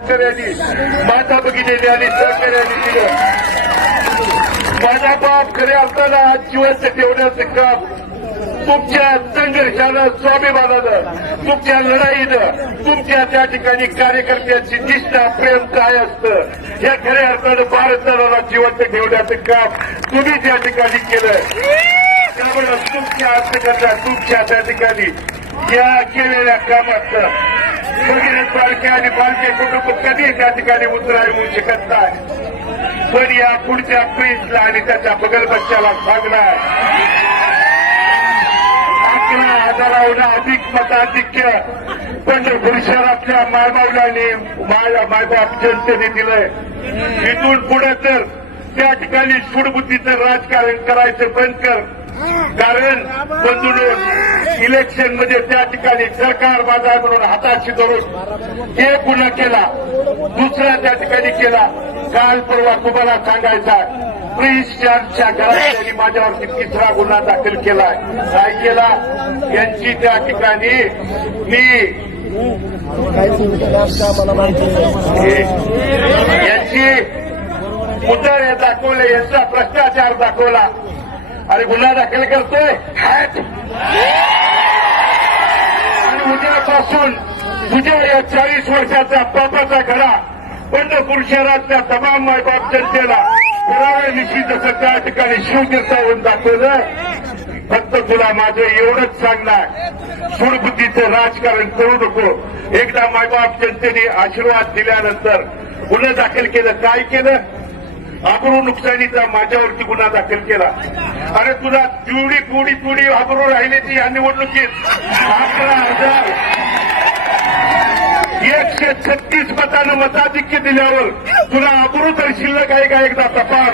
शेतकऱ्यांनी माता भगिनींनी आणि सहकार्यांनी दिलं. माझा बाप खरे असताना आज जिवंत ठेवण्याचं काम तुमच्या संघर्षानं, स्वाभिमानानं, तुमच्या लढाईनं, तुमच्या त्या ठिकाणी कार्यकर्त्यांची निष्ठा, प्रेम काय असतं या खऱ्या अर्थानं भारताला जिवंत ठेवण्याचं काम तुम्ही त्या ठिकाणी केलं. त्यामुळे तुमच्या हस्तकथा, तुमच्या त्या ठिकाणी या केलेल्या कामाचं भगीरथ बालके आणि बालके कुटुंब कधी त्या ठिकाणी उतराय होऊ शकत नाही. पण या पुढच्या पिढीला आणि त्याच्या बगल बच्च्याला सांगणार 11,000 अधिक मताधिक्य पंढरपूर शहरातल्या मायबावलांनी मायबाप जनतेने दिलंय. इथून पुढे तर त्या ठिकाणी सूडबुद्धीचं राजकारण करायचं बंद कर. कारण बंधून इलेक्शनमध्ये त्या ठिकाणी सरकार बाजार म्हणून हाताशी धरून एक गुन्हा केला, दुसरा त्या ठिकाणी केला. काल परवा तुम्हाला सांगायचा प्रिन्सच्या घरात माझ्यावरती तिसरा गुन्हा दाखल केलाय. काय केला? यांची त्या ठिकाणी यांची उदाहरण दाखवले, यांचा भ्रष्टाचार दाखवला. अरे गुन्हा दाखल करतोय आणि उद्यापासून तुझ्या या 40 वर्षाचा बापाचा घडा पंढरपूर शहरातल्या तमाम मायबाप जनतेला पुराव्या दिवशी जसं त्या ठिकाणी शिवतीर्थावरून दाखवलं. फक्त तुला माझं एवढंच सांगणार, सूडबुद्धीचं राजकारण करू नको. एकदा मायबाप जनतेने आशीर्वाद दिल्यानंतर गुन्हा दाखल केलं. काय केलं? आबरू नुकसानीचा माझ्यावरती गुन्हा दाखल केला. अरे तुला थोडी आबरू राहिली ती या निवडणुकीत 11,136 मतानं मताधिक्य दिल्यावर तुला आबरू तर शिल्लक आहे का? एकदा तपास.